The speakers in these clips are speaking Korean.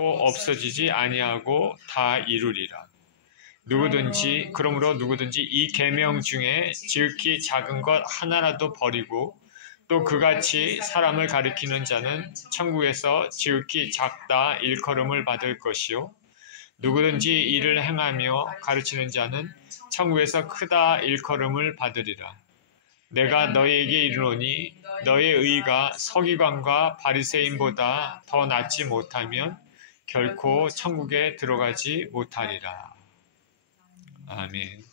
결코 없어지지 아니하고 다 이루리라. 그러므로 누구든지 이 계명 중에 지극히 작은 것 하나라도 버리고 또 그같이 사람을 가리키는 자는 천국에서 지극히 작다 일컬음을 받을 것이요 누구든지 이를 행하며 가르치는 자는 천국에서 크다 일컬음을 받으리라. 내가 너희에게 이르노니 너의 의가 서기관과 바리새인보다 더 낫지 못하면 결코 천국에 들어가지 못하리라. 아멘.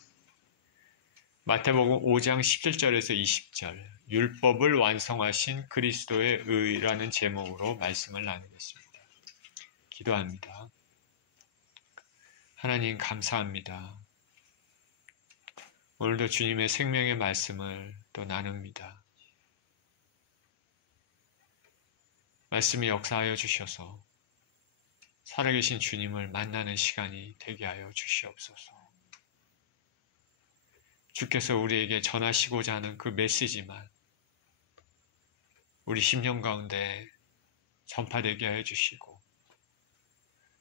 마태복음 5장 17절에서 20절 율법을 완성하신 그리스도의 의라는 제목으로 말씀을 나누겠습니다. 기도합니다. 하나님 감사합니다. 오늘도 주님의 생명의 말씀을 또 나눕니다. 말씀이 역사하여 주셔서 살아계신 주님을 만나는 시간이 되게 하여 주시옵소서. 주께서 우리에게 전하시고자 하는 그 메시지만 우리 심령 가운데 전파되게 하여 주시고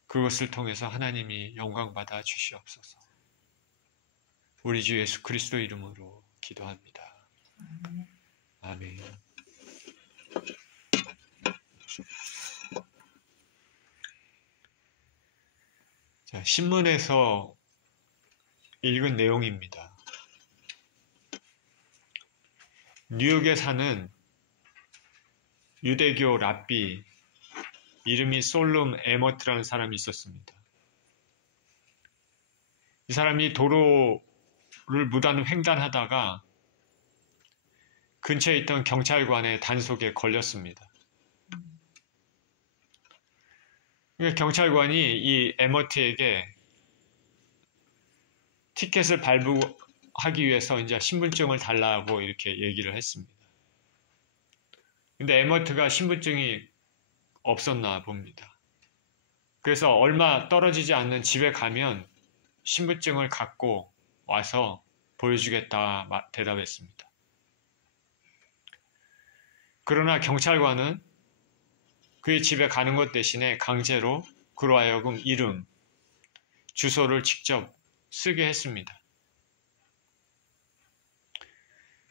그것을 통해서 하나님이 영광받아 주시옵소서. 우리 주 예수 그리스도 이름으로 기도합니다. 아멘. 자, 신문에서 읽은 내용입니다. 뉴욕에 사는 유대교 랍비 이름이 솔룸 에머트라는 사람이 있었습니다. 이 사람이 도로를 무단 횡단하다가 근처에 있던 경찰관의 단속에 걸렸습니다. 경찰관이 이 에머트에게 티켓을 발부하기 위해서 이제 신분증을 달라고 이렇게 얘기를 했습니다. 근데 에머트가 신분증이 없었나 봅니다. 그래서 얼마 떨어지지 않는 집에 가면 신분증을 갖고 와서 보여주겠다 대답했습니다. 그러나 경찰관은 그의 집에 가는 것 대신에 강제로 그로 하여금 이름, 주소를 직접 쓰게 했습니다.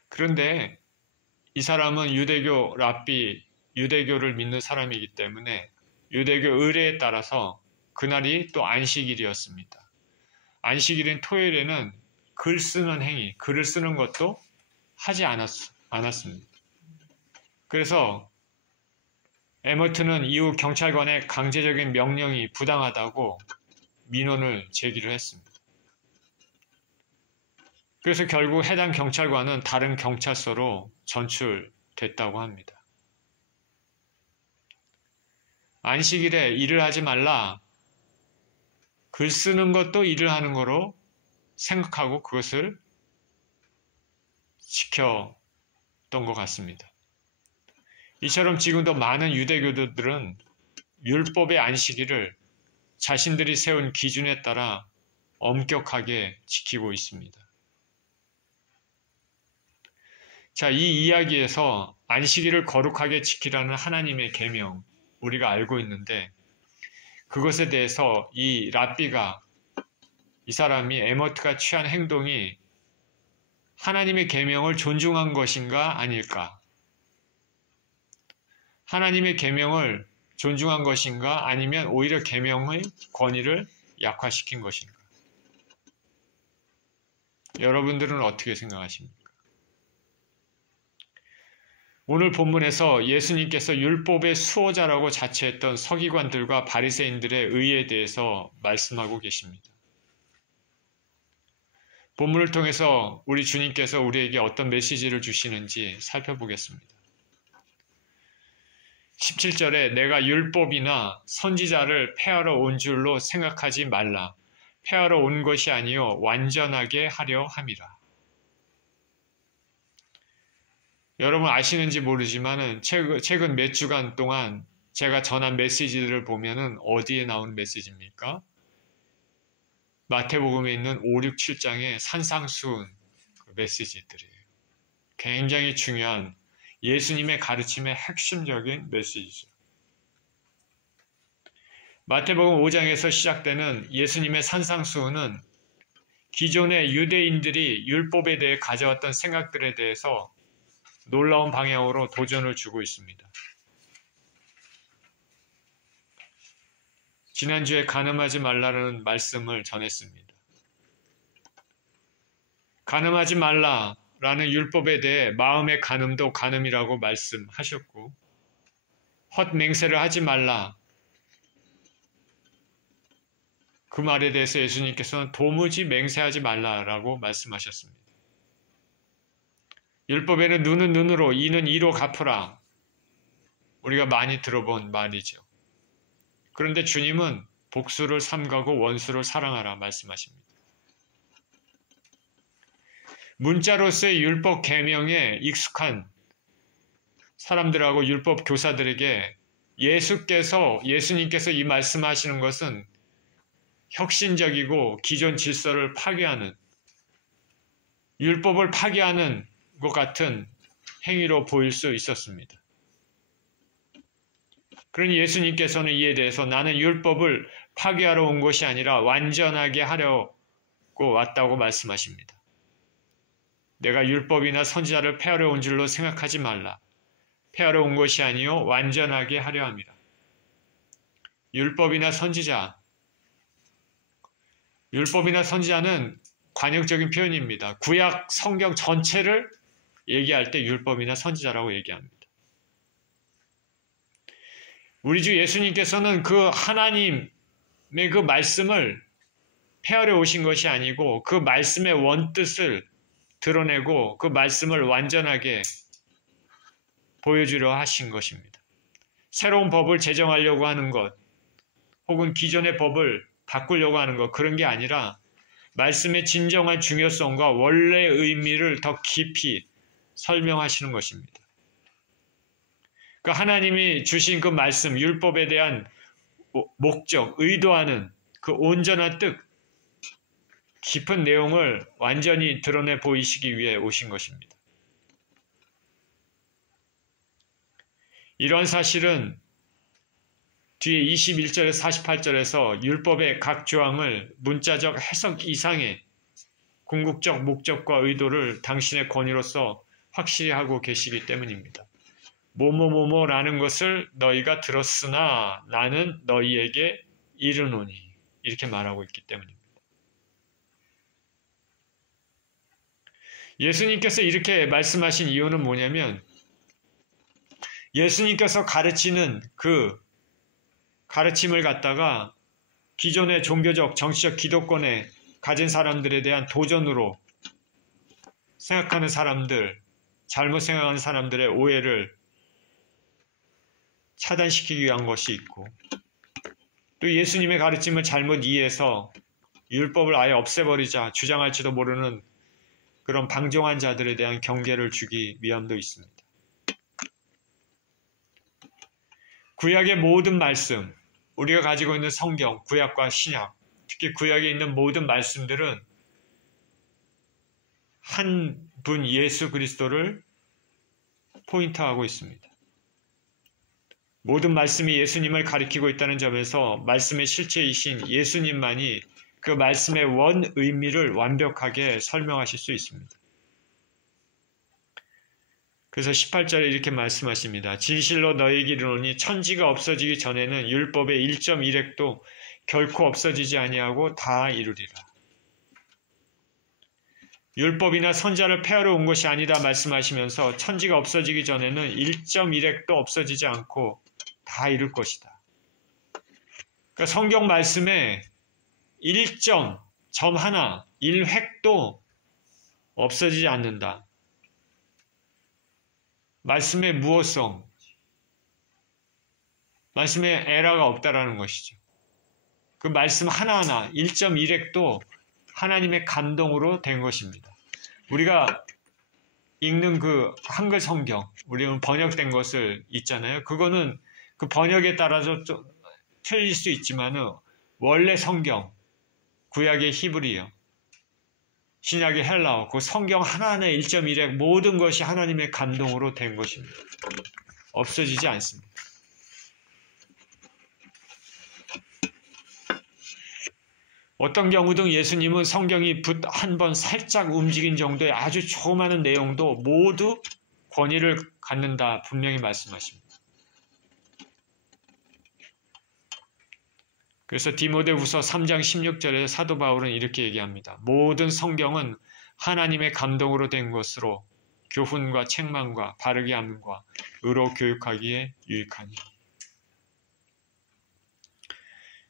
그런데 이 사람은 유대교 랍비, 유대교를 믿는 사람이기 때문에 유대교 의례에 따라서 그날이 또 안식일이었습니다. 안식일인 토요일에는 글 쓰는 행위, 글을 쓰는 것도 하지 않았습니다. 그래서 에머트는 이후 경찰관의 강제적인 명령이 부당하다고 민원을 제기를 했습니다. 그래서 결국 해당 경찰관은 다른 경찰서로 전출됐다고 합니다. 안식일에 일을 하지 말라, 글 쓰는 것도 일을 하는 거로 생각하고 그것을 지켰던 것 같습니다. 이처럼 지금도 많은 유대교도들은 율법의 안식일을 자신들이 세운 기준에 따라 엄격하게 지키고 있습니다. 자, 이 이야기에서 안식일을 거룩하게 지키라는 하나님의 계명 우리가 알고 있는데 그것에 대해서 이 랍비가 이 사람이 에머트가 취한 행동이 하나님의 계명을 존중한 것인가 아닐까? 하나님의 계명을 존중한 것인가 아니면 오히려 계명의 권위를 약화시킨 것인가? 여러분들은 어떻게 생각하십니까? 오늘 본문에서 예수님께서 율법의 수호자라고 자처했던 서기관들과 바리새인들의 의에 대해서 말씀하고 계십니다. 본문을 통해서 우리 주님께서 우리에게 어떤 메시지를 주시는지 살펴보겠습니다. 17절에 내가 율법이나 선지자를 폐하러 온 줄로 생각하지 말라. 폐하러 온 것이 아니요 완전하게 하려 함이라. 여러분 아시는지 모르지만 최근 몇 주간 동안 제가 전한 메시지들을 보면은 어디에 나온 메시지입니까? 마태복음에 있는 5, 6, 7장의 산상수훈 메시지들이에요. 굉장히 중요한 예수님의 가르침의 핵심적인 메시지죠. 마태복음 5장에서 시작되는 예수님의 산상수훈은 기존의 유대인들이 율법에 대해 가져왔던 생각들에 대해서 놀라운 방향으로 도전을 주고 있습니다. 지난주에 간음하지 말라는 말씀을 전했습니다. 간음하지 말라라는 율법에 대해 마음의 간음도 간음이라고 말씀하셨고, 헛맹세를 하지 말라, 그 말에 대해서 예수님께서는 도무지 맹세하지 말라라고 말씀하셨습니다. 율법에는 눈은 눈으로, 이는 이로 갚으라. 우리가 많이 들어본 말이죠. 그런데 주님은 복수를 삼가고 원수를 사랑하라 말씀하십니다. 문자로서의 율법 계명에 익숙한 사람들하고 율법 교사들에게 예수님께서 이 말씀하시는 것은 혁신적이고 기존 질서를 파괴하는, 율법을 파괴하는 것 같은 행위로 보일 수 있었습니다. 그러니 예수님께서는 이에 대해서 나는 율법을 파괴하러 온 것이 아니라 완전하게 하려고 왔다고 말씀하십니다. 내가 율법이나 선지자를 폐하러 온 줄로 생각하지 말라. 폐하러 온 것이 아니요 완전하게 하려 함이라. 율법이나 선지자는 관용적인 표현입니다. 구약 성경 전체를 얘기할 때 율법이나 선지자라고 얘기합니다. 우리 주 예수님께서는 그 하나님의 그 말씀을 폐하려 오신 것이 아니고 그 말씀의 원뜻을 드러내고 그 말씀을 완전하게 보여주려 하신 것입니다. 새로운 법을 제정하려고 하는 것, 혹은 기존의 법을 바꾸려고 하는 것, 그런 게 아니라 말씀의 진정한 중요성과 원래의 의미를 더 깊이 설명하시는 것입니다. 그 하나님이 주신 그 말씀, 율법에 대한 목적, 의도하는 그 온전한 뜻, 깊은 내용을 완전히 드러내 보이시기 위해 오신 것입니다. 이런 사실은 뒤에 21절에서 48절에서 율법의 각 조항을 문자적 해석 이상의 궁극적 목적과 의도를 당신의 권위로서 확실히 하고 계시기 때문입니다. 뭐뭐뭐뭐라는 것을 너희가 들었으나 나는 너희에게 이르노니, 이렇게 말하고 있기 때문입니다. 예수님께서 이렇게 말씀하신 이유는 뭐냐면, 예수님께서 가르치는 그 가르침을 갖다가 기존의 종교적, 정치적 기득권에 가진 사람들에 대한 도전으로 생각하는 사람들, 잘못 생각하는 사람들의 오해를 차단시키기 위한 것이 있고, 또 예수님의 가르침을 잘못 이해해서 율법을 아예 없애버리자 주장할지도 모르는 그런 방종한 자들에 대한 경계를 주기 위함도 있습니다. 구약의 모든 말씀, 우리가 가지고 있는 성경, 구약과 신약, 특히 구약에 있는 모든 말씀들은 한 분 예수 그리스도를 포인트하고 있습니다. 모든 말씀이 예수님을 가리키고 있다는 점에서 말씀의 실체이신 예수님만이 그 말씀의 원 의미를 완벽하게 설명하실 수 있습니다. 그래서 18절에 이렇게 말씀하십니다. 진실로 너희에게 이르노니 천지가 없어지기 전에는 율법의 1.1획도 결코 없어지지 아니하고 다 이루리라. 율법이나 선지자를 폐하러 온 것이 아니다 말씀하시면서 천지가 없어지기 전에는 1.1획도 없어지지 않고 다 이룰 것이다. 그러니까 성경 말씀에 1점, 점 하나, 1획도 없어지지 않는다. 말씀의 무엇성, 말씀에 에러가 없다라는 것이죠. 그 말씀 하나하나 1.1획도 하나님의 감동으로 된 것입니다. 우리가 읽는 그 한글 성경, 우리는 번역된 것을 읽잖아요. 그거는 그 번역에 따라서 좀 틀릴 수 있지만은 원래 성경, 구약의 히브리어, 신약의 헬라어, 그 성경 하나하나 1.1획 모든 것이 하나님의 감동으로 된 것입니다. 없어지지 않습니다. 어떤 경우든 예수님은 성경이 붓 한 번 살짝 움직인 정도의 아주 조그마한 내용도 모두 권위를 갖는다 분명히 말씀하십니다. 그래서 디모데후서 3장 16절에 사도 바울은 이렇게 얘기합니다. 모든 성경은 하나님의 감동으로 된 것으로 교훈과 책망과 바르게 함과 의로 교육하기에 유익하니.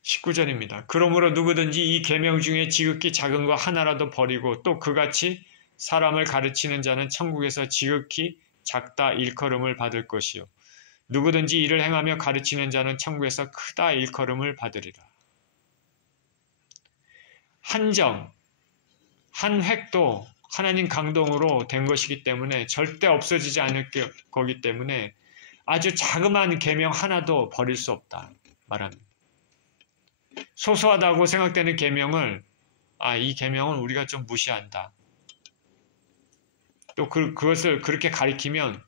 19절입니다. 그러므로 누구든지 이 계명 중에 지극히 작은 거 하나라도 버리고 또 그같이 사람을 가르치는 자는 천국에서 지극히 작다 일컬음을 받을 것이요. 누구든지 이를 행하며 가르치는 자는 천국에서 크다 일컬음을 받으리라. 한 점, 한 획도 하나님 감동으로 된 것이기 때문에 절대 없어지지 않을 거기 때문에 아주 자그마한 계명 하나도 버릴 수 없다 말합니다. 소소하다고 생각되는 계명을 이 계명은 우리가 좀 무시한다. 또 그것을 그렇게 가리키면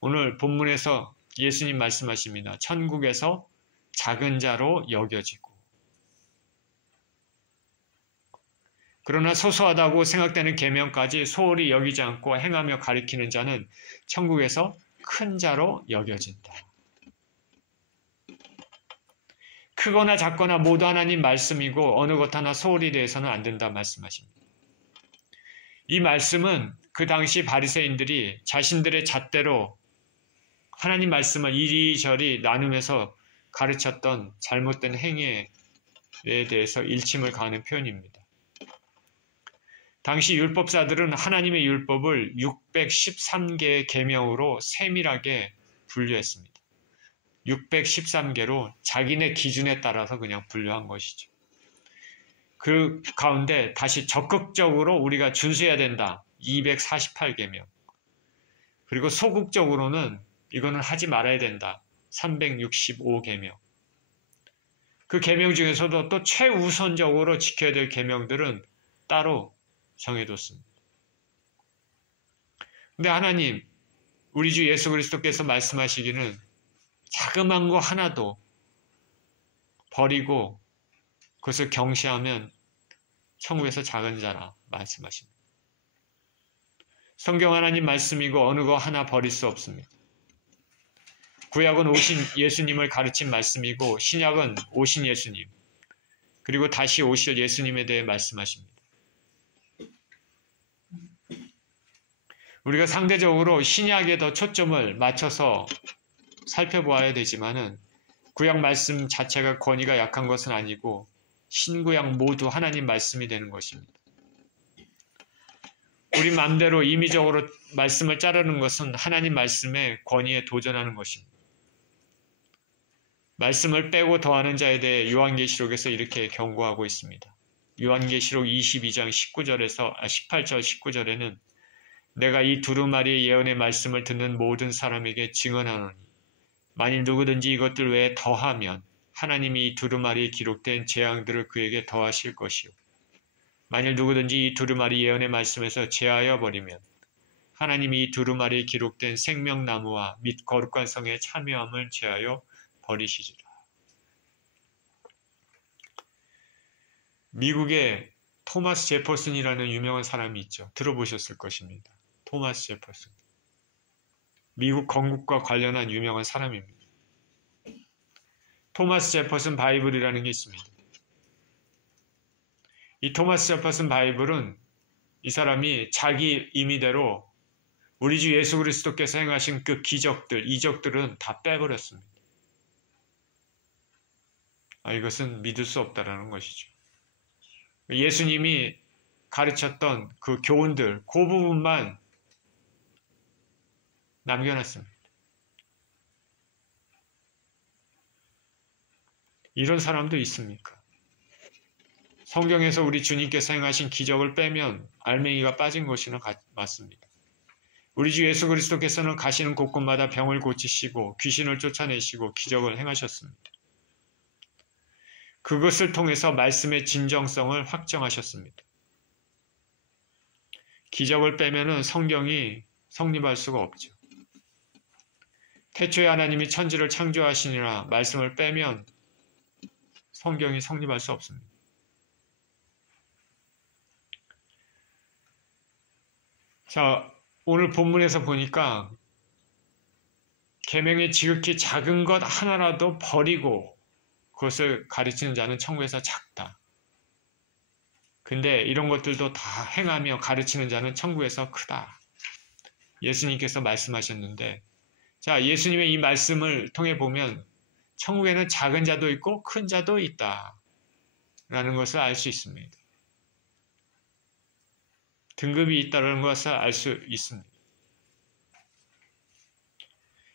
오늘 본문에서 예수님 말씀하십니다. 천국에서 작은 자로 여겨지고. 그러나 소소하다고 생각되는 계명까지 소홀히 여기지 않고 행하며 가리키는 자는 천국에서 큰 자로 여겨진다. 크거나 작거나 모두 하나님 말씀이고 어느 것 하나 소홀히 대해서는 안 된다 말씀하십니다. 이 말씀은 그 당시 바리새인들이 자신들의 잣대로 하나님 말씀을 이리저리 나누면서 가르쳤던 잘못된 행위에 대해서 일침을 가하는 표현입니다. 당시 율법사들은 하나님의 율법을 613개의 계명으로 세밀하게 분류했습니다. 613개로 자기네 기준에 따라서 그냥 분류한 것이죠. 그 가운데 다시 적극적으로 우리가 준수해야 된다. 248계명. 그리고 소극적으로는 이거는 하지 말아야 된다. 365계명. 그 계명 중에서도 또 최우선적으로 지켜야 될 계명들은 따로 정해뒀습니다. 근데 하나님, 우리 주 예수 그리스도께서 말씀하시기는 자그만 거 하나도 버리고 그것을 경시하면 천국에서 작은 자라 말씀하십니다. 성경 하나님 말씀이고 어느 거 하나 버릴 수 없습니다. 구약은 오신 예수님을 가르친 말씀이고 신약은 오신 예수님 그리고 다시 오실 예수님에 대해 말씀하십니다. 우리가 상대적으로 신약에 더 초점을 맞춰서 살펴보아야 되지만은 구약 말씀 자체가 권위가 약한 것은 아니고 신구약 모두 하나님 말씀이 되는 것입니다. 우리 마음대로 임의적으로 말씀을 자르는 것은 하나님 말씀의 권위에 도전하는 것입니다. 말씀을 빼고 더하는 자에 대해 요한계시록에서 이렇게 경고하고 있습니다. 요한계시록 22장 18절 19절에는 내가 이 두루마리의 예언의 말씀을 듣는 모든 사람에게 증언하노니 만일 누구든지 이것들 외에 더하면 하나님이 이 두루마리에 기록된 재앙들을 그에게 더하실 것이요. 만일 누구든지 이 두루마리 예언의 말씀에서 제하여 버리면 하나님이 이 두루마리에 기록된 생명나무와 및 거룩한 성의 참여함을 제하여 버리시리라. 미국에 토마스 제퍼슨이라는 유명한 사람이 있죠. 들어보셨을 것입니다. 토마스 제퍼슨. 미국 건국과 관련한 유명한 사람입니다. 토마스 제퍼슨 바이블이라는 게 있습니다. 이 토마스 제퍼슨 바이블은 이 사람이 자기 임의대로 우리 주 예수 그리스도께서 행하신 그 기적들, 이적들은 다 빼버렸습니다. 이것은 믿을 수 없다라는 것이죠. 예수님이 가르쳤던 그 교훈들, 그 부분만 남겨놨습니다. 이런 사람도 있습니까? 성경에서 우리 주님께서 행하신 기적을 빼면 알맹이가 빠진 것이나 맞습니다. 우리 주 예수 그리스도께서는 가시는 곳곳마다 병을 고치시고 귀신을 쫓아내시고 기적을 행하셨습니다. 그것을 통해서 말씀의 진정성을 확정하셨습니다. 기적을 빼면은 성경이 성립할 수가 없죠. 태초에 하나님이 천지를 창조하시니라 말씀을 빼면 성경이 성립할 수 없습니다. 자, 오늘 본문에서 보니까 계명이 지극히 작은 것 하나라도 버리고 그것을 가르치는 자는 천국에서 작다. 근데 이런 것들도 다 행하며 가르치는 자는 천국에서 크다. 예수님께서 말씀하셨는데, 자, 예수님의 이 말씀을 통해 보면 천국에는 작은 자도 있고 큰 자도 있다. 라는 것을 알 수 있습니다. 등급이 있다는 것을 알 수 있습니다.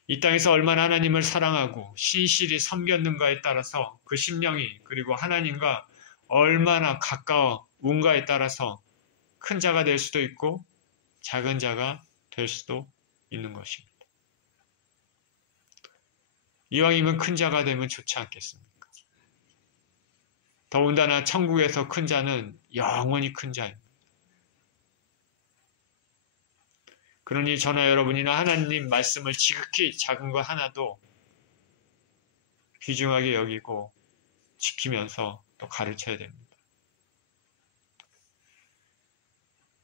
이 땅에서 얼마나 하나님을 사랑하고 신실히 섬겼는가에 따라서 그 심령이 그리고 하나님과 얼마나 가까운가에 따라서 큰 자가 될 수도 있고 작은 자가 될 수도 있는 것입니다. 이왕이면 큰 자가 되면 좋지 않겠습니까? 더군다나 천국에서 큰 자는 영원히 큰 자입니다. 그러니 저나 여러분이나 하나님 말씀을 지극히 작은 것 하나도 귀중하게 여기고 지키면서 또 가르쳐야 됩니다.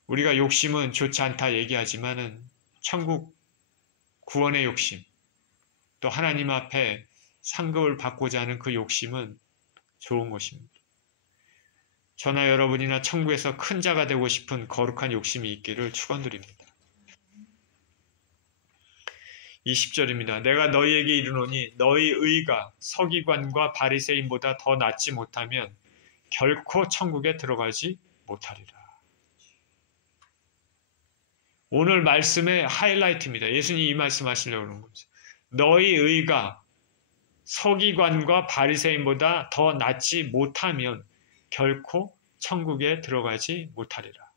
우리가 욕심은 좋지 않다 얘기하지만은 천국 구원의 욕심, 또 하나님 앞에 상급을 받고자 하는 그 욕심은 좋은 것입니다. 저나 여러분이나 천국에서 큰 자가 되고 싶은 거룩한 욕심이 있기를 축원드립니다. 20절입니다. 내가 너희에게 이르노니 너희 의가 서기관과 바리새인보다 더 낫지 못하면 결코 천국에 들어가지 못하리라. 오늘 말씀의 하이라이트입니다. 예수님이 이 말씀 하시려고 하는 거죠. 너희 의가 서기관과 바리새인보다 더 낫지 못하면 결코 천국에 들어가지 못하리라.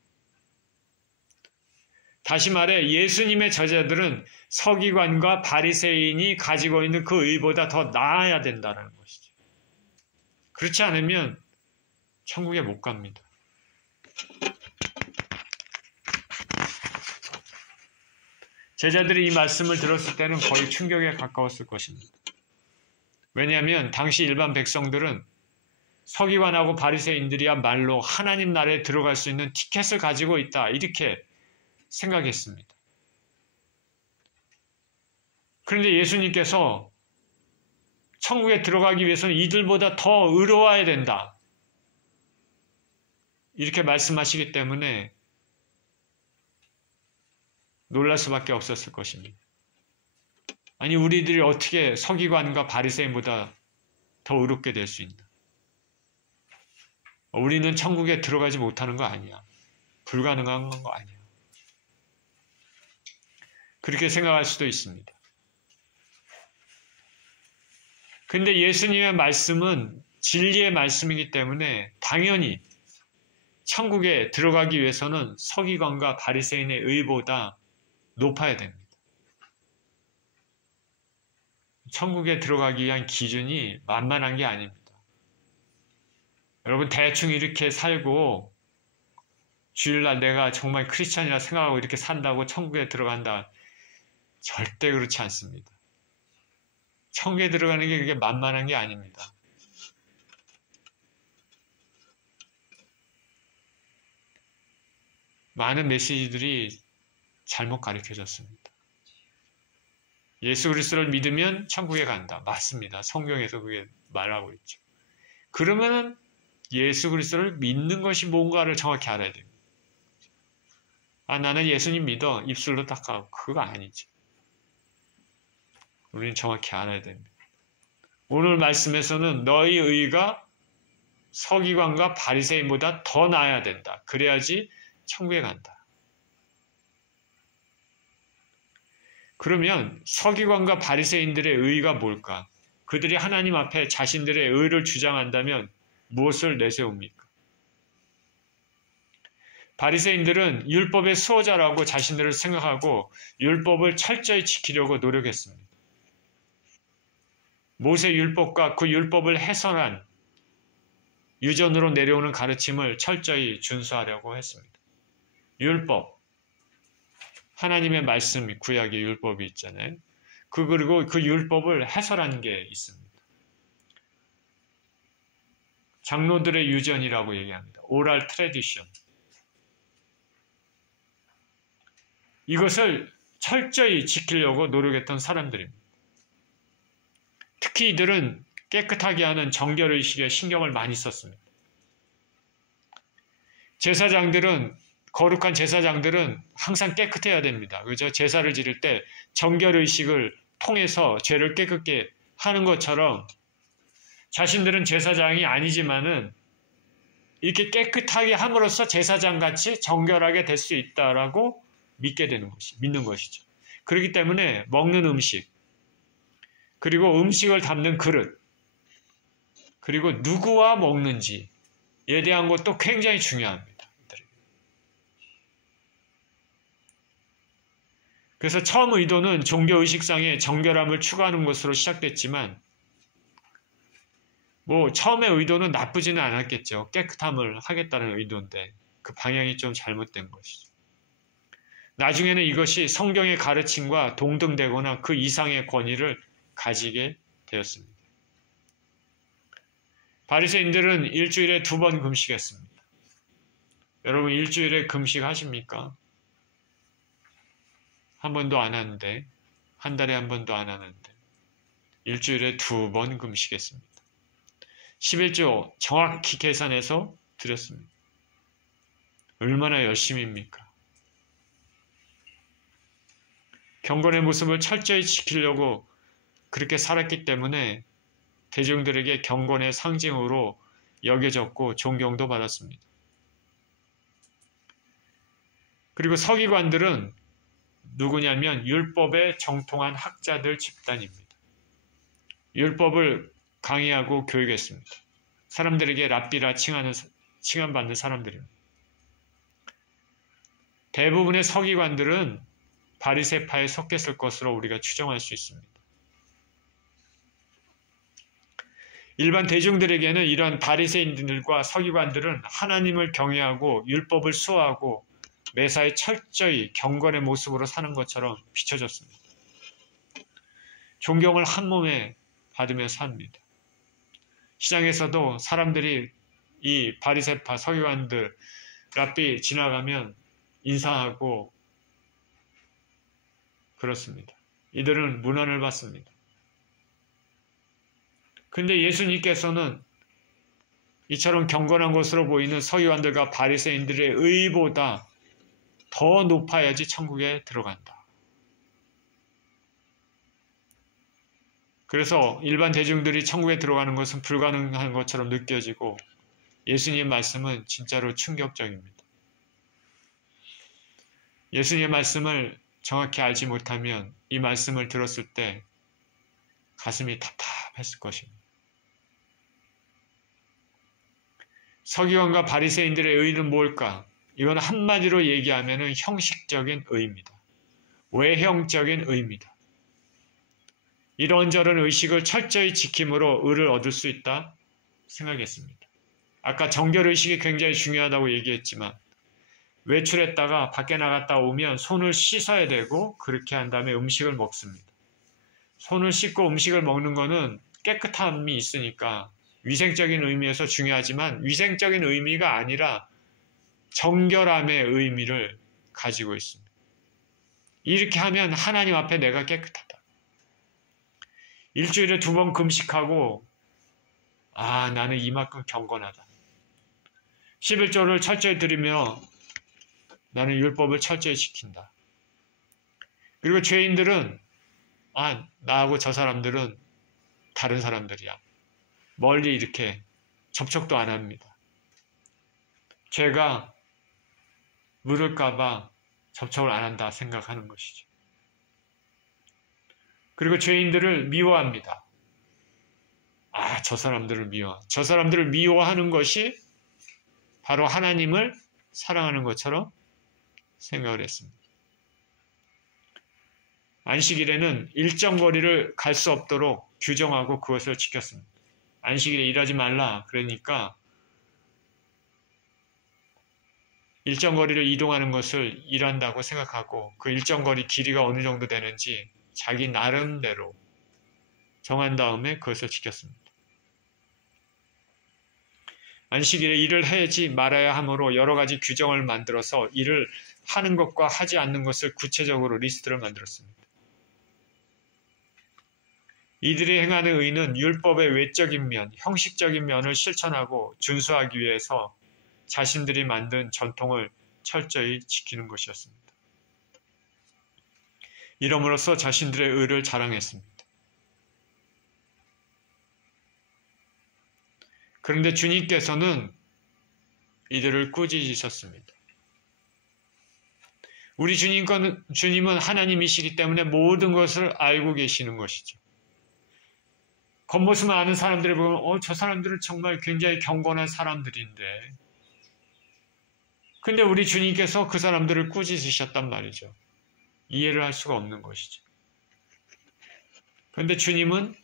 다시 말해 예수님의 제자들은 서기관과 바리새인이 가지고 있는 그 의보다 더 나아야 된다는 것이죠. 그렇지 않으면 천국에 못 갑니다. 제자들이 이 말씀을 들었을 때는 거의 충격에 가까웠을 것입니다. 왜냐하면 당시 일반 백성들은 서기관하고 바리새인들이야말로 하나님 나라에 들어갈 수 있는 티켓을 가지고 있다 이렇게 생각했습니다. 그런데 예수님께서 천국에 들어가기 위해서는 이들보다 더 의로워야 된다 이렇게 말씀하시기 때문에 놀랄 수밖에 없었을 것입니다. 아니 우리들이 어떻게 서기관과 바리새인보다 더 의롭게 될 수 있나? 우리는 천국에 들어가지 못하는 거 아니야. 불가능한 거 아니야. 그렇게 생각할 수도 있습니다. 근데 예수님의 말씀은 진리의 말씀이기 때문에 당연히 천국에 들어가기 위해서는 서기관과 바리새인의 의보다 높아야 됩니다. 천국에 들어가기 위한 기준이 만만한 게 아닙니다. 여러분 대충 이렇게 살고 주일날 내가 정말 크리스찬이라 생각하고 이렇게 산다고 천국에 들어간다. 절대 그렇지 않습니다. 천국에 들어가는 게 그게 만만한 게 아닙니다. 많은 메시지들이 잘못 가르쳐졌습니다. 예수 그리스도를 믿으면 천국에 간다. 맞습니다. 성경에서 그게 말하고 있죠. 그러면은 예수 그리스도를 믿는 것이 뭔가를 정확히 알아야 됩니다. 나는 예수님 믿어. 입술로 닦아. 그거 아니지. 우리는 정확히 알아야 됩니다. 오늘 말씀에서는 너희 의가 서기관과 바리새인보다 더 나아야 된다. 그래야지 천국에 간다. 그러면 서기관과 바리새인들의 의가 뭘까? 그들이 하나님 앞에 자신들의 의를 주장한다면 무엇을 내세웁니까? 바리새인들은 율법의 수호자라고 자신들을 생각하고 율법을 철저히 지키려고 노력했습니다. 모세 율법과 그 율법을 해설한 유전으로 내려오는 가르침을 철저히 준수하려고 했습니다. 율법, 하나님의 말씀, 구약의 율법이 있잖아요. 그리고 그 율법을 해설한 게 있습니다. 장로들의 유전이라고 얘기합니다. 오랄 트래디션. 이것을 철저히 지키려고 노력했던 사람들입니다. 특히 이들은 깨끗하게 하는 정결의식에 신경을 많이 썼습니다. 거룩한 제사장들은 항상 깨끗해야 됩니다. 그죠? 제사를 지를 때 정결의식을 통해서 죄를 깨끗게 하는 것처럼 자신들은 제사장이 아니지만은 이렇게 깨끗하게 함으로써 제사장같이 정결하게 될 수 있다라고 믿는 것이죠. 그렇기 때문에 먹는 음식, 그리고 음식을 담는 그릇, 그리고 누구와 먹는지에 대한 것도 굉장히 중요합니다. 그래서 처음 의도는 종교의식상의 정결함을 추구하는 것으로 시작됐지만 처음의 의도는 나쁘지는 않았겠죠. 깨끗함을 하겠다는 의도인데 그 방향이 좀 잘못된 것이죠. 나중에는 이것이 성경의 가르침과 동등되거나 그 이상의 권위를 가지게 되었습니다. 바리새인들은 일주일에 2번 금식했습니다. 여러분 일주일에 금식하십니까? 한 번도 안 하는데, 한 달에 한 번도 안 하는데 일주일에 2번 금식했습니다. 11조 정확히 계산해서 드렸습니다. 얼마나 열심입니까? 경건의 모습을 철저히 지키려고 그렇게 살았기 때문에 대중들에게 경건의 상징으로 여겨졌고 존경도 받았습니다. 그리고 서기관들은 누구냐면 율법에 정통한 학자들 집단입니다. 율법을 강의하고 교육했습니다. 사람들에게 랍비라 칭함받는 사람들입니다. 대부분의 서기관들은 바리새파에 속했을 것으로 우리가 추정할 수 있습니다. 일반 대중들에게는 이런 바리새인들과 서기관들은 하나님을 경외하고 율법을 수호하고 매사에 철저히 경건의 모습으로 사는 것처럼 비춰졌습니다. 존경을 한 몸에 받으며 삽니다. 시장에서도 사람들이 이 바리새파 서기관들 랍비 지나가면 인사하고 그렇습니다. 이들은 문안을 받습니다. 근데 예수님께서는 이처럼 경건한 것으로 보이는 서기관들과 바리새인들의 의보다 더 높아야지 천국에 들어간다. 그래서 일반 대중들이 천국에 들어가는 것은 불가능한 것처럼 느껴지고 예수님의 말씀은 진짜로 충격적입니다. 예수님의 말씀을 정확히 알지 못하면 이 말씀을 들었을 때 가슴이 답답했을 것입니다. 서기관과 바리새인들의 의는 뭘까? 이건 한마디로 얘기하면 형식적인 의입니다. 외형적인 의입니다. 이런저런 의식을 철저히 지킴으로 의를 얻을 수 있다 생각했습니다. 아까 정결의식이 굉장히 중요하다고 얘기했지만 외출했다가 밖에 나갔다 오면 손을 씻어야 되고 그렇게 한 다음에 음식을 먹습니다. 손을 씻고 음식을 먹는 거는 깨끗함이 있으니까 위생적인 의미에서 중요하지만 위생적인 의미가 아니라 정결함의 의미를 가지고 있습니다. 이렇게 하면 하나님 앞에 내가 깨끗하다. 일주일에 2번 금식하고 나는 이만큼 경건하다. 11조를 철저히 드리며 나는 율법을 철저히 지킨다. 그리고 죄인들은 나하고 저 사람들은 다른 사람들이야. 멀리 이렇게 접촉도 안 합니다. 죄가 물을까봐 접촉을 안 한다 생각하는 것이죠. 그리고 죄인들을 미워합니다. 저 사람들을 저 사람들을 미워하는 것이 바로 하나님을 사랑하는 것처럼 생각을 했습니다. 안식일에는 일정 거리를 갈 수 없도록 규정하고 그것을 지켰습니다. 안식일에 일하지 말라 그러니까 일정 거리를 이동하는 것을 일한다고 생각하고 그 일정 거리 길이가 어느 정도 되는지 자기 나름대로 정한 다음에 그것을 지켰습니다. 안식일에 일을 하지 말아야 하므로 여러 가지 규정을 만들어서 일을 하는 것과 하지 않는 것을 구체적으로 리스트를 만들었습니다. 이들이 행하는 의는 율법의 외적인 면, 형식적인 면을 실천하고 준수하기 위해서 자신들이 만든 전통을 철저히 지키는 것이었습니다. 이러므로써 자신들의 의를 자랑했습니다. 그런데 주님께서는 이들을 꾸짖으셨습니다. 우리 주님은 하나님이시기 때문에 모든 것을 알고 계시는 것이죠. 겉모습만 아는 사람들을 보면 저 사람들은 정말 굉장히 경건한 사람들인데, 근데 우리 주님께서 그 사람들을 꾸짖으셨단 말이죠. 이해를 할 수가 없는 것이죠. 그런데 주님은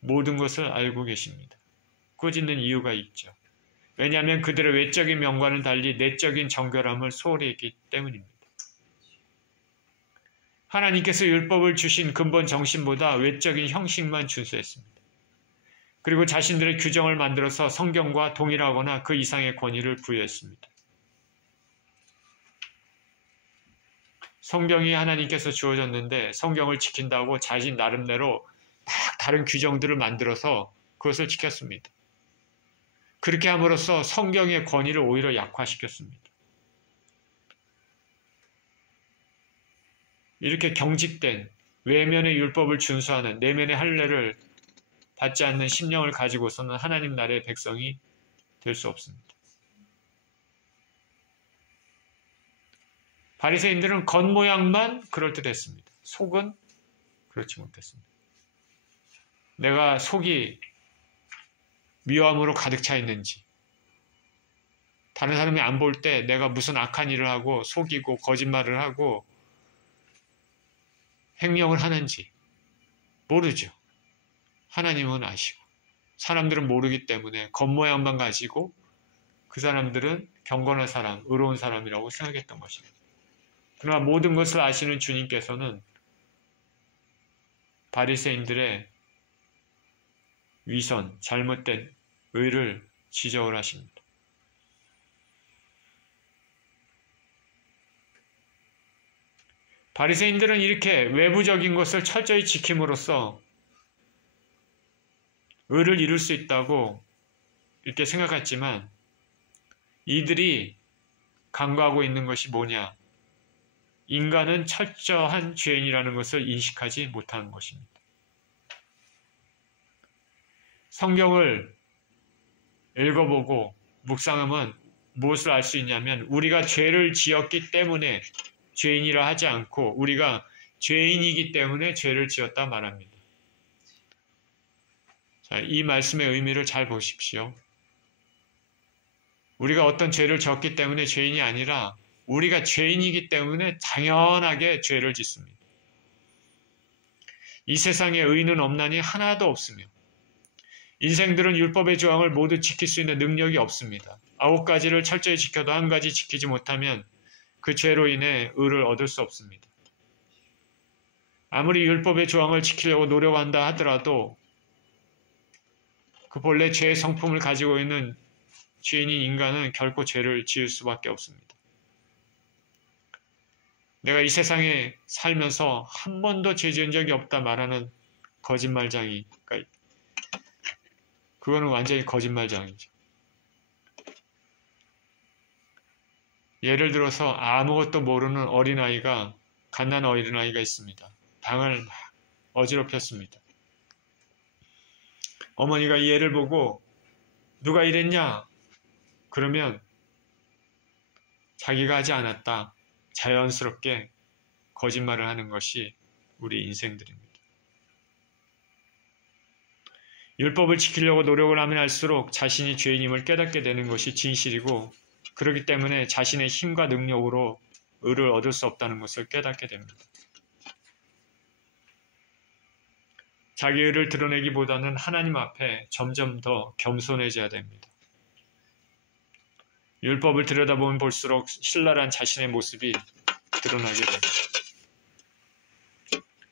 모든 것을 알고 계십니다. 꾸짖는 이유가 있죠. 왜냐하면 그들의 외적인 면과는 달리 내적인 정결함을 소홀히 했기 때문입니다. 하나님께서 율법을 주신 근본 정신보다 외적인 형식만 준수했습니다. 그리고 자신들의 규정을 만들어서 성경과 동일하거나 그 이상의 권위를 부여했습니다. 성경이 하나님께서 주어졌는데 성경을 지킨다고 자신 나름대로 막 다른 규정들을 만들어서 그것을 지켰습니다. 그렇게 함으로써 성경의 권위를 오히려 약화시켰습니다. 이렇게 경직된 외면의 율법을 준수하는 내면의 할례를 받지 않는 심령을 가지고서는 하나님 나라의 백성이 될 수 없습니다. 바리새인들은 겉모양만 그럴듯했습니다. 속은 그렇지 못했습니다. 내가 속이 미워함으로 가득 차 있는지, 다른 사람이 안 볼 때 내가 무슨 악한 일을 하고 속이고 거짓말을 하고 행령을 하는지 모르죠. 하나님은 아시고, 사람들은 모르기 때문에 겉모양만 가지고 그 사람들은 경건한 사람, 의로운 사람이라고 생각했던 것입니다. 그러나 모든 것을 아시는 주님께서는 바리새인들의 위선, 잘못된 의를 지적을 하십니다. 바리새인들은 이렇게 외부적인 것을 철저히 지킴으로써 의를 이룰 수 있다고 이렇게 생각했지만 이들이 간과하고 있는 것이 뭐냐? 인간은 철저한 죄인이라는 것을 인식하지 못하는 것입니다. 성경을 읽어보고 묵상하면 무엇을 알 수 있냐면 우리가 죄를 지었기 때문에 죄인이라 하지 않고 우리가 죄인이기 때문에 죄를 지었다 말합니다. 자, 이 말씀의 의미를 잘 보십시오. 우리가 어떤 죄를 졌기 때문에 죄인이 아니라 우리가 죄인이기 때문에 당연하게 죄를 짓습니다. 이 세상에 의는 없나니 하나도 없으며 인생들은 율법의 조항을 모두 지킬 수 있는 능력이 없습니다. 9가지를 철저히 지켜도 한 가지 지키지 못하면 그 죄로 인해 의를 얻을 수 없습니다. 아무리 율법의 조항을 지키려고 노력한다 하더라도 그 본래 죄의 성품을 가지고 있는 죄인인 인간은 결코 죄를 지을 수밖에 없습니다. 내가 이 세상에 살면서 한 번도 죄 지은 적이 없다 말하는 거짓말장이, 그거는 완전히 거짓말장이죠. 예를 들어서 아무것도 모르는 어린아이가, 갓난 어린아이가 있습니다. 방을 막 어지럽혔습니다. 어머니가 이 애를 보고 누가 이랬냐? 그러면 자기가 하지 않았다. 자연스럽게 거짓말을 하는 것이 우리 인생들입니다. 율법을 지키려고 노력을 하면 할수록 자신이 죄인임을 깨닫게 되는 것이 진실이고 그렇기 때문에 자신의 힘과 능력으로 의를 얻을 수 없다는 것을 깨닫게 됩니다. 자기 의를 드러내기보다는 하나님 앞에 점점 더 겸손해져야 됩니다. 율법을 들여다보면 볼수록 신랄한 자신의 모습이 드러나게 됩니다.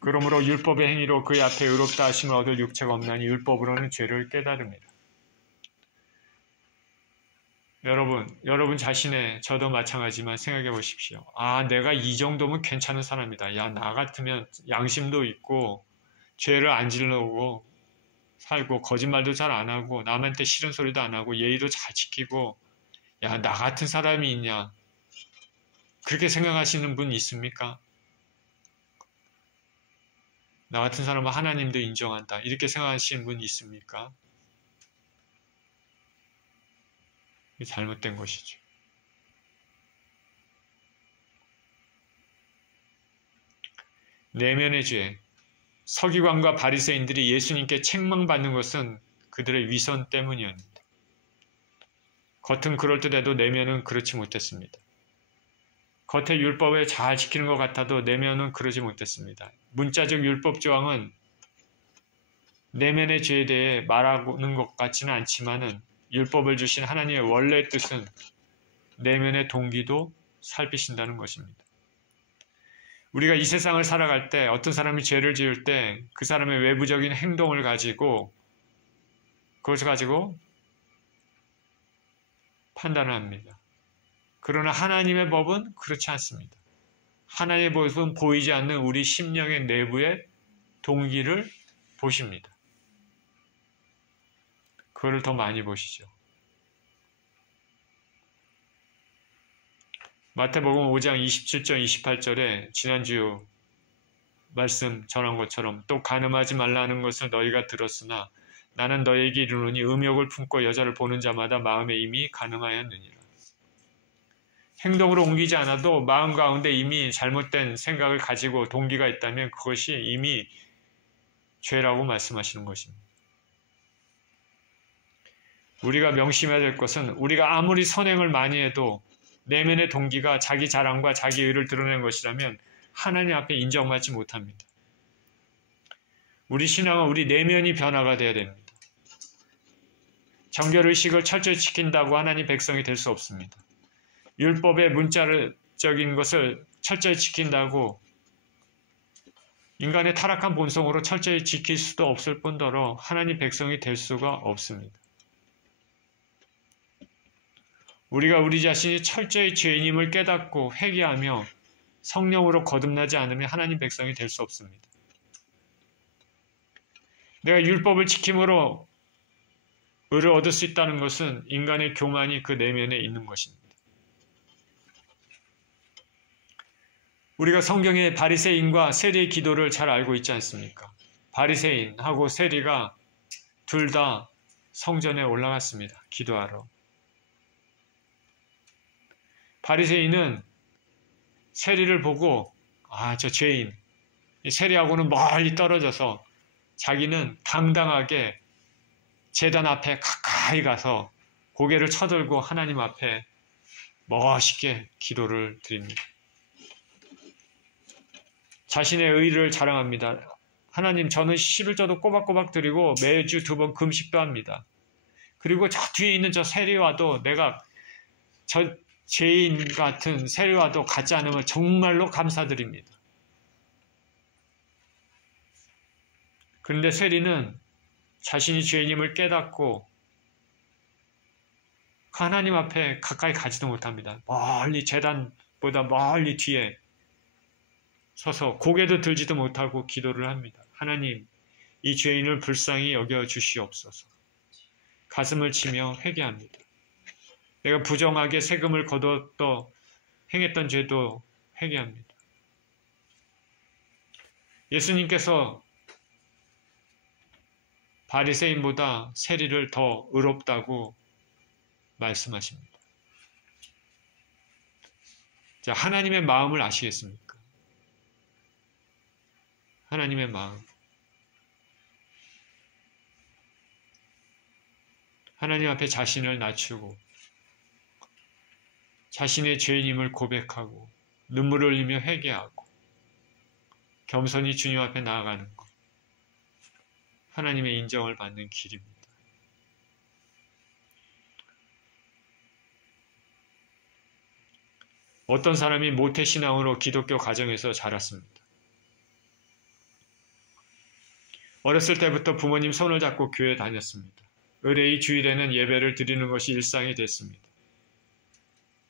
그러므로 율법의 행위로 그의 앞에 의롭다 하심을 얻을 육체가 없나니 율법으로는 죄를 깨달음이라. 여러분 자신의, 저도 마찬가지지만 생각해 보십시오. 내가 이 정도면 괜찮은 사람이다. 나 같으면 양심도 있고, 죄를 안 지르고 살고, 거짓말도 잘 안 하고, 남한테 싫은 소리도 안 하고, 예의도 잘 지키고, 나 같은 사람이 있냐? 그렇게 생각하시는 분 있습니까? 나 같은 사람은 하나님도 인정한다. 이렇게 생각하시는 분 있습니까? 잘못된 것이죠. 내면의 죄. 서기관과 바리새인들이 예수님께 책망받는 것은 그들의 위선 때문이었습니다. 겉은 그럴듯해도 내면은 그렇지 못했습니다. 겉에 율법을 잘 지키는 것 같아도 내면은 그러지 못했습니다. 문자적 율법 조항은 내면의 죄에 대해 말하는 것 같지는 않지만은 율법을 주신 하나님의 원래 뜻은 내면의 동기도 살피신다는 것입니다. 우리가 이 세상을 살아갈 때 어떤 사람이 죄를 지을 때 그 사람의 외부적인 행동을 가지고 그것을 가지고 판단을 합니다. 그러나 하나님의 법은 그렇지 않습니다. 하나님의 법은 보이지 않는 우리 심령의 내부의 동기를 보십니다. 그거를 더 많이 보시죠. 마태복음 5장 27절 28절에 지난주 말씀 전한 것처럼 또 간음하지 말라는 것을 너희가 들었으나 나는 너희에게 이르노니 음욕을 품고 여자를 보는 자마다 마음에 이미 간음하였느니라. 행동으로 옮기지 않아도 마음 가운데 이미 잘못된 생각을 가지고 동기가 있다면 그것이 이미 죄라고 말씀하시는 것입니다. 우리가 명심해야 될 것은 우리가 아무리 선행을 많이 해도 내면의 동기가 자기 자랑과 자기 의를 드러낸 것이라면 하나님 앞에 인정받지 못합니다. 우리 신앙은 우리 내면이 변화가 되어야 됩니다. 정결의식을 철저히 지킨다고 하나님 백성이 될 수 없습니다. 율법의 문자적인 것을 철저히 지킨다고 인간의 타락한 본성으로 철저히 지킬 수도 없을 뿐더러 하나님 백성이 될 수가 없습니다. 우리가 우리 자신이 철저히 죄인임을 깨닫고 회개하며 성령으로 거듭나지 않으면 하나님 백성이 될 수 없습니다. 내가 율법을 지킴으로 의를 얻을 수 있다는 것은 인간의 교만이 그 내면에 있는 것입니다. 우리가 성경의 바리새인과 세리의 기도를 잘 알고 있지 않습니까? 바리새인하고 세리가 둘 다 성전에 올라갔습니다. 기도하러. 바리새인은 세리를 보고 저 죄인, 세리하고는 멀리 떨어져서 자기는 당당하게 제단 앞에 가까이 가서 고개를 쳐들고 하나님 앞에 멋있게 기도를 드립니다. 자신의 의를 자랑합니다. 하나님, 저는 11조도 꼬박꼬박 드리고 매주 2번 금식도 합니다. 그리고 저 뒤에 있는 저 세리와도 내가 저 죄인 같은 세리와도 같지 않으면 정말로 감사드립니다. 그런데 세리는 자신이 죄인임을 깨닫고 하나님 앞에 가까이 가지도 못합니다. 멀리 제단보다 멀리 뒤에 서서 고개도 들지도 못하고 기도를 합니다. 하나님, 이 죄인을 불쌍히 여겨 주시옵소서. 가슴을 치며 회개합니다. 내가 부정하게 세금을 거뒀던 행했던 죄도 회개합니다. 예수님께서 바리새인보다 세리를 더 의롭다고 말씀하십니다. 자, 하나님의 마음을 아시겠습니까? 하나님의 마음. 하나님 앞에 자신을 낮추고 자신의 죄인임을 고백하고 눈물을 흘리며 회개하고 겸손히 주님 앞에 나아가는 것. 하나님의 인정을 받는 길입니다. 어떤 사람이 모태신앙으로 기독교 가정에서 자랐습니다. 어렸을 때부터 부모님 손을 잡고 교회 다녔습니다. 의뢰의 주일에는 예배를 드리는 것이 일상이 됐습니다.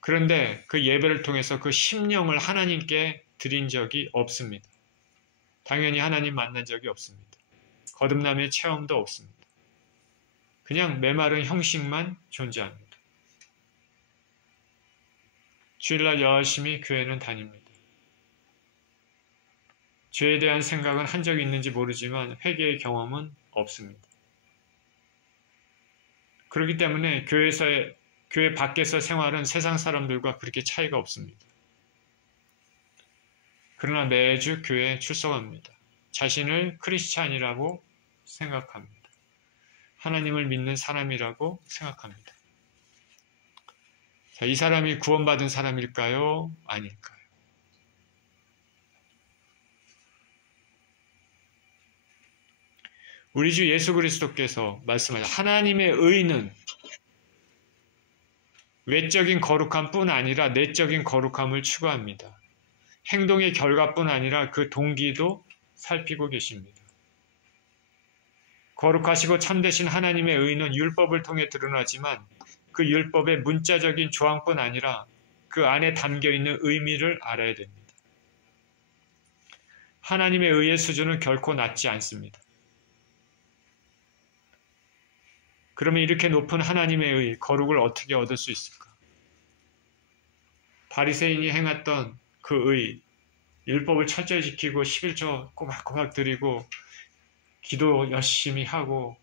그런데 그 예배를 통해서 그 심령을 하나님께 드린 적이 없습니다. 당연히 하나님 만난 적이 없습니다. 거듭남의 체험도 없습니다. 그냥 메마른 형식만 존재합니다. 주일날 열심히 교회는 다닙니다. 죄에 대한 생각은 한 적이 있는지 모르지만 회개의 경험은 없습니다. 그렇기 때문에 교회 밖에서 생활은 세상 사람들과 그렇게 차이가 없습니다. 그러나 매주 교회에 출석합니다. 자신을 크리스찬이라고 생각합니다. 하나님을 믿는 사람이라고 생각합니다. 자, 이 사람이 구원받은 사람일까요? 아닐까요? 우리 주 예수 그리스도께서 말씀하신 하나님의 의는 외적인 거룩함뿐 아니라 내적인 거룩함을 추구합니다. 행동의 결과뿐 아니라 그 동기도 살피고 계십니다. 거룩하시고 참되신 하나님의 의는 율법을 통해 드러나지만 그 율법의 문자적인 조항뿐 아니라 그 안에 담겨있는 의미를 알아야 됩니다. 하나님의 의의 수준은 결코 낮지 않습니다. 그러면 이렇게 높은 하나님의 의, 거룩을 어떻게 얻을 수 있을까? 바리새인이 행했던 그 의, 율법을 철저히 지키고 11조 꼬박꼬박 드리고 기도 열심히 하고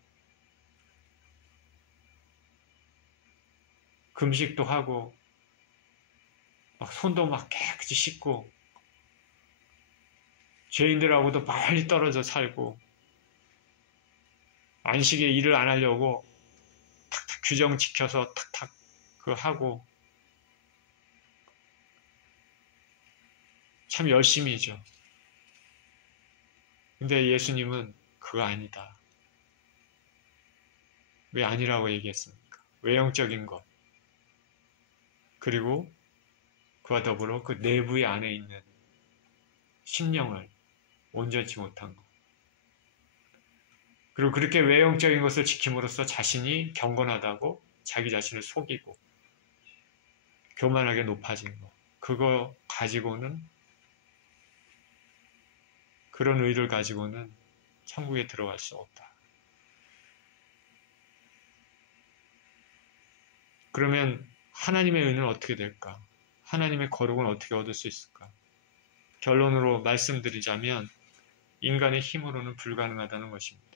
금식도 하고 막 손도 막 깨끗이 씻고 죄인들하고도 멀리 떨어져 살고 안식에 일을 안 하려고 탁탁 규정 지켜서 탁탁 그 하고 참 열심히죠. 근데 예수님은 그거 아니다. 왜 아니라고 얘기했습니까? 외형적인 것 그리고 그와 더불어 그 내부의 안에 있는 심령을 온전치 못한 것 그리고 그렇게 외형적인 것을 지킴으로써 자신이 경건하다고 자기 자신을 속이고 교만하게 높아진 것 그거 가지고는 그런 의를 가지고는 천국에 들어갈 수 없다. 그러면 하나님의 의는 어떻게 될까? 하나님의 거룩은 어떻게 얻을 수 있을까? 결론으로 말씀드리자면 인간의 힘으로는 불가능하다는 것입니다.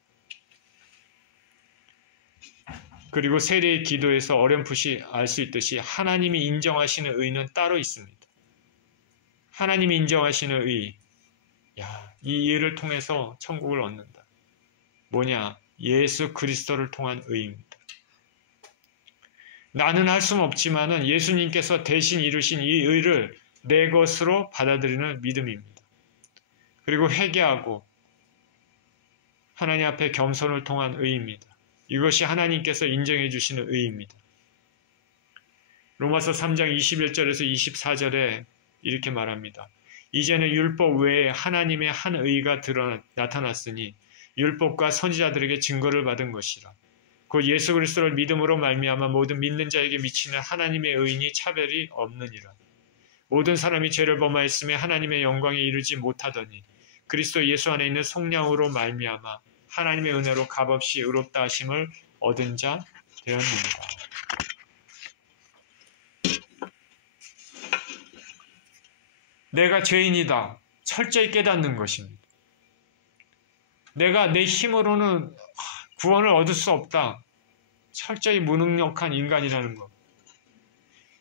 그리고 세례의 기도에서 어렴풋이 알 수 있듯이 하나님이 인정하시는 의는 따로 있습니다. 하나님이 인정하시는 의, 이 의를 통해서 천국을 얻는다. 뭐냐? 예수 그리스도를 통한 의입니다. 나는 할 수는 없지만은 예수님께서 대신 이루신 이 의를 내 것으로 받아들이는 믿음입니다. 그리고 회개하고 하나님 앞에 겸손을 통한 의입니다. 이것이 하나님께서 인정해 주시는 의입니다. 로마서 3장 21절에서 24절에 이렇게 말합니다. 이제는 율법 외에 하나님의 한 의가 나타났으니 율법과 선지자들에게 증거를 받은 것이라. 곧 예수 그리스도를 믿음으로 말미암아 모든 믿는 자에게 미치는 하나님의 의인이 차별이 없느니라. 모든 사람이 죄를 범하였음에 하나님의 영광에 이르지 못하더니 그리스도 예수 안에 있는 속량으로 말미암아 하나님의 은혜로 값없이 의롭다 하심을 얻은 자 되었느니라. 내가 죄인이다. 철저히 깨닫는 것입니다. 내가 내 힘으로는 구원을 얻을 수 없다. 철저히 무능력한 인간이라는 것.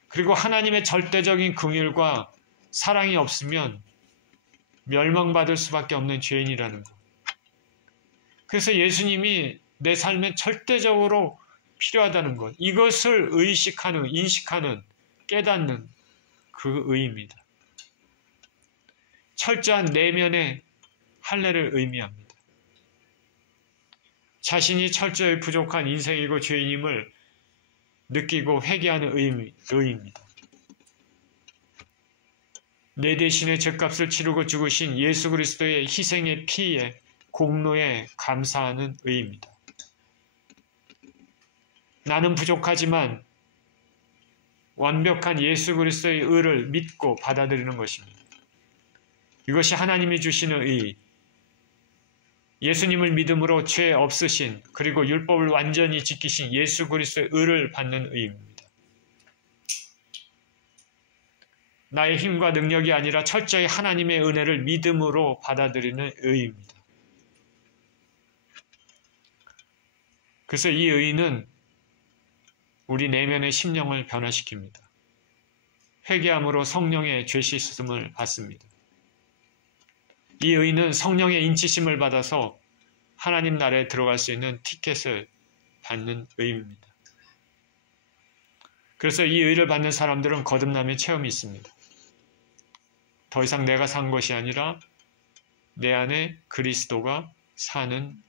그리고 하나님의 절대적인 긍휼과 사랑이 없으면 멸망받을 수밖에 없는 죄인이라는 것. 그래서 예수님이 내 삶에 절대적으로 필요하다는 것. 이것을 의식하는, 인식하는, 깨닫는 그 의입니다. 철저한 내면의 할례를 의미합니다. 자신이 철저히 부족한 인생이고 죄인임을 느끼고 회개하는 의입니다. 내 대신에 죗값을 치르고 죽으신 예수 그리스도의 희생의 피에 공로에 감사하는 의입니다. 나는 부족하지만 완벽한 예수 그리스도의 의를 믿고 받아들이는 것입니다. 이것이 하나님이 주시는 의, 예수님을 믿음으로 죄 없으신 그리고 율법을 완전히 지키신 예수 그리스도의 의를 받는 의입니다. 나의 힘과 능력이 아니라 철저히 하나님의 은혜를 믿음으로 받아들이는 의입니다. 그래서 이 의는 우리 내면의 심령을 변화시킵니다. 회개함으로 성령의 죄 씻음을 받습니다. 이 의는 성령의 인치심을 받아서 하나님 나라에 들어갈 수 있는 티켓을 받는 의입니다. 그래서 이 의를 받는 사람들은 거듭남의 체험이 있습니다. 더 이상 내가 산 것이 아니라 내 안에 그리스도가 사는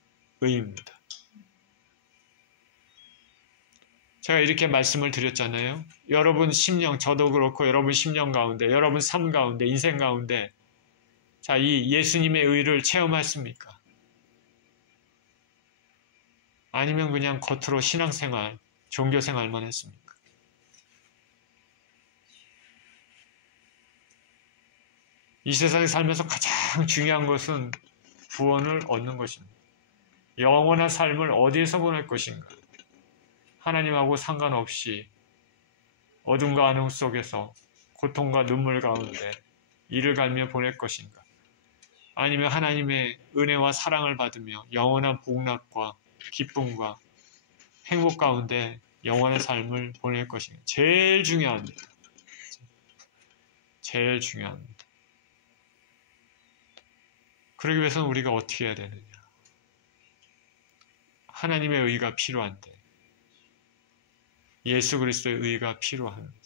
의입니다. 제가 이렇게 말씀을 드렸잖아요. 여러분 심령, 저도 그렇고 여러분 심령 가운데, 여러분 삶 가운데, 인생 가운데 자, 이 예수님의 의를 체험했습니까? 아니면 그냥 겉으로 신앙생활, 종교생활만 했습니까? 이 세상에 살면서 가장 중요한 것은 구원을 얻는 것입니다. 영원한 삶을 어디에서 보낼 것인가? 하나님하고 상관없이 어둠과 어둠 속에서 고통과 눈물 가운데 이를 갈며 보낼 것인가? 아니면 하나님의 은혜와 사랑을 받으며 영원한 복락과 기쁨과 행복 가운데 영원한 삶을 보낼 것인가? 제일 중요합니다. 제일 중요합니다. 그러기 위해서는 우리가 어떻게 해야 되느냐? 하나님의 의가 필요한데 예수 그리스도의 의가 필요합니다.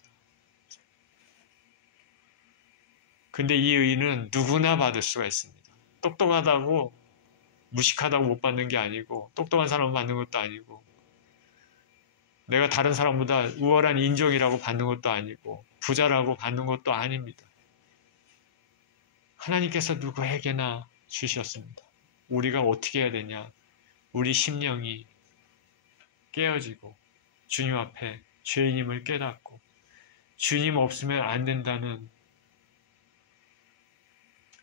근데 이 의는 누구나 받을 수가 있습니다. 똑똑하다고 무식하다고 못 받는 게 아니고 똑똑한 사람은 받는 것도 아니고 내가 다른 사람보다 우월한 인종이라고 받는 것도 아니고 부자라고 받는 것도 아닙니다. 하나님께서 누구에게나 주셨습니다. 우리가 어떻게 해야 되냐? 우리 심령이 깨어지고 주님 앞에 죄인임을 깨닫고 주님 없으면 안 된다는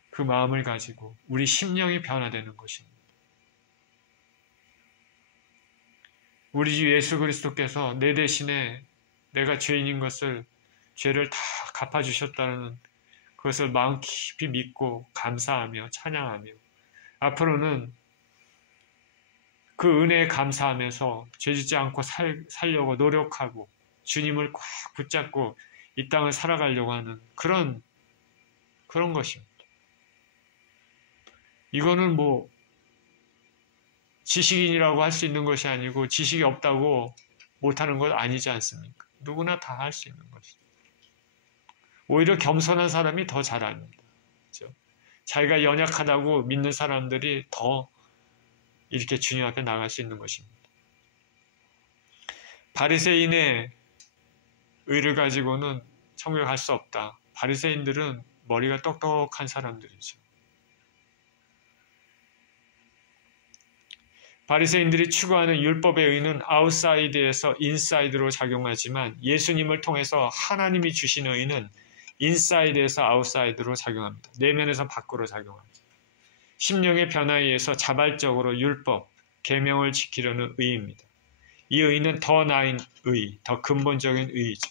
그 마음을 가지고 우리 심령이 변화되는 것입니다. 우리 주 예수 그리스도께서 내 대신에 내가 죄인인 것을 죄를 다 갚아주셨다는 그것을 마음 깊이 믿고 감사하며 찬양하며 앞으로는 그 은혜에 감사하면서 죄짓지 않고 살려고 노력하고 주님을 꽉 붙잡고 이 땅을 살아가려고 하는 그런 것입니다. 이거는 뭐 지식인이라고 할 수 있는 것이 아니고 지식이 없다고 못하는 것 아니지 않습니까? 누구나 다 할 수 있는 것이죠. 오히려 겸손한 사람이 더 잘합니다. 그렇죠? 자기가 연약하다고 믿는 사람들이 더 이렇게 주님 앞에 나갈 수 있는 것입니다. 바리새인의 의를 가지고는 천국에 갈 수 없다. 바리새인들은 머리가 똑똑한 사람들이죠. 바리새인들이 추구하는 율법의 의는 아웃사이드에서 인사이드로 작용하지만 예수님을 통해서 하나님이 주시는 의는 인사이드에서 아웃사이드로 작용합니다. 내면에서 밖으로 작용합니다. 심령의 변화에 의해서 자발적으로 율법, 계명을 지키려는 의입니다. 이 의는 더 나은 의, 더 근본적인 의이죠.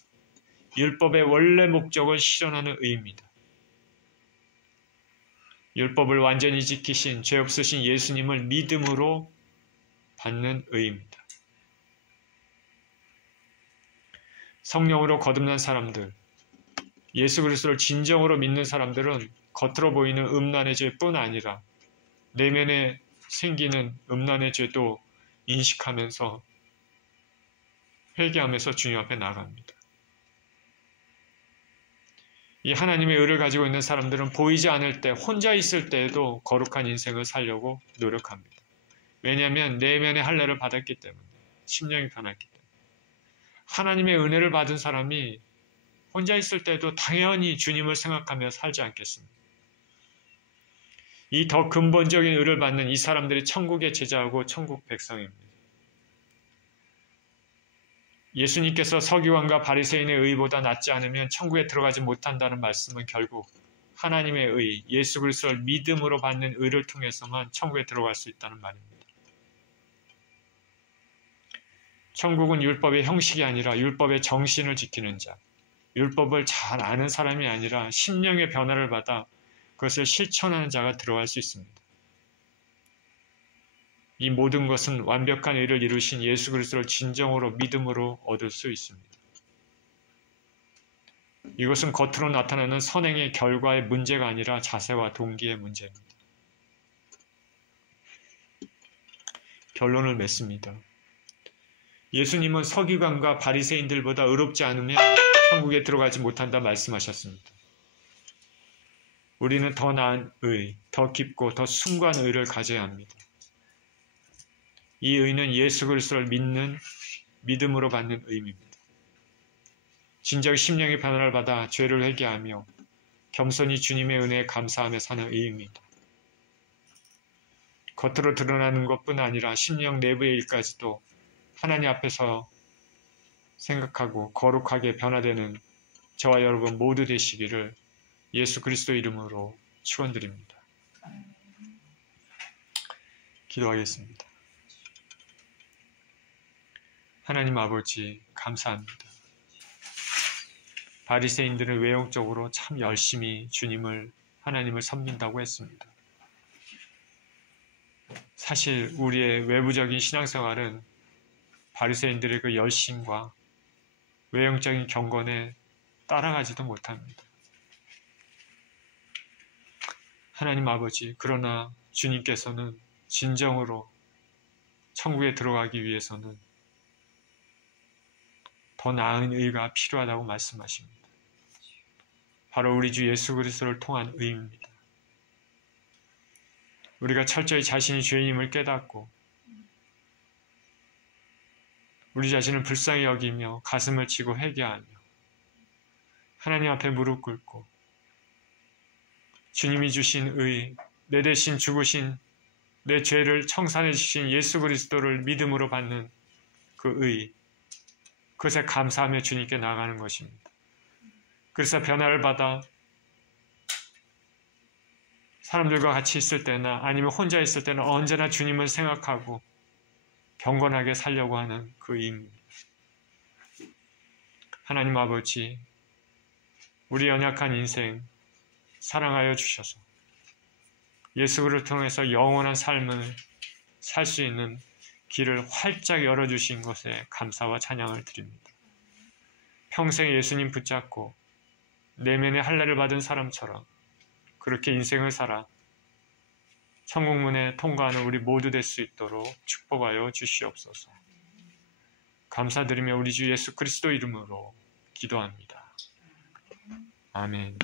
율법의 원래 목적을 실현하는 의입니다. 율법을 완전히 지키신 죄 없으신 예수님을 믿음으로 받는 의입니다. 성령으로 거듭난 사람들, 예수 그리스도를 진정으로 믿는 사람들은 겉으로 보이는 음란의 죄뿐 아니라 내면에 생기는 음란의 죄도 인식하면서 회개하면서 주님 앞에 나갑니다. 이 하나님의 의를 가지고 있는 사람들은 보이지 않을 때, 혼자 있을 때에도 거룩한 인생을 살려고 노력합니다. 왜냐하면 내면의 할례를 받았기 때문에, 심령이 변했기 때문에. 하나님의 은혜를 받은 사람이 혼자 있을 때도 당연히 주님을 생각하며 살지 않겠습니까? 이 더 근본적인 의를 받는 이 사람들이 천국의 제자하고 천국 백성입니다. 예수님께서 서기관과 바리새인의 의보다 낫지 않으면 천국에 들어가지 못한다는 말씀은 결국 하나님의 의, 예수 그리스도를 믿음으로 받는 의를 통해서만 천국에 들어갈 수 있다는 말입니다. 천국은 율법의 형식이 아니라 율법의 정신을 지키는 자, 율법을 잘 아는 사람이 아니라 심령의 변화를 받아 그것을 실천하는 자가 들어갈 수 있습니다. 이 모든 것은 완벽한 의를 이루신 예수 그리스도를 진정으로 믿음으로 얻을 수 있습니다. 이것은 겉으로 나타나는 선행의 결과의 문제가 아니라 자세와 동기의 문제입니다. 결론을 맺습니다. 예수님은 서기관과 바리새인들보다 의롭지 않으면 천국에 들어가지 못한다 말씀하셨습니다. 우리는 더 나은 의, 더 깊고 더 숭고한 의를 가져야 합니다. 이 의는 예수 그리스도를 믿는 믿음으로 받는 의입니다. 진정 심령의 변화를 받아 죄를 회개하며 겸손히 주님의 은혜에 감사하며 사는 의입니다. 겉으로 드러나는 것뿐 아니라 심령 내부의 일까지도 하나님 앞에서 생각하고 거룩하게 변화되는 저와 여러분 모두 되시기를 예수 그리스도 이름으로 축원드립니다. 기도하겠습니다. 하나님 아버지 감사합니다. 바리새인들은 외형적으로 참 열심히 하나님을 섬긴다고 했습니다. 사실 우리의 외부적인 신앙생활은 바리새인들의 그 열심과 외형적인 경건에 따라가지도 못합니다. 하나님 아버지, 그러나 주님께서는 진정으로 천국에 들어가기 위해서는 더 나은 의가 필요하다고 말씀하십니다. 바로 우리 주 예수 그리스도를 통한 의입니다. 우리가 철저히 자신이 죄인임을 깨닫고 우리 자신을 불쌍히 여기며 가슴을 치고 회개하며 하나님 앞에 무릎 꿇고 주님이 주신 의, 내 대신 죽으신 내 죄를 청산해 주신 예수 그리스도를 믿음으로 받는 그 의, 그것에 감사하며 주님께 나아가는 것입니다. 그래서 변화를 받아 사람들과 같이 있을 때나 아니면 혼자 있을 때는 언제나 주님을 생각하고 경건하게 살려고 하는 그 의입니다. 하나님 아버지, 우리 연약한 인생 사랑하여 주셔서 예수 그리스도를 통해서 영원한 삶을 살 수 있는 길을 활짝 열어주신 것에 감사와 찬양을 드립니다. 평생 예수님 붙잡고 내면의 할례를 받은 사람처럼 그렇게 인생을 살아 천국문에 통과하는 우리 모두 될 수 있도록 축복하여 주시옵소서. 감사드리며 우리 주 예수 그리스도 이름으로 기도합니다. 아멘.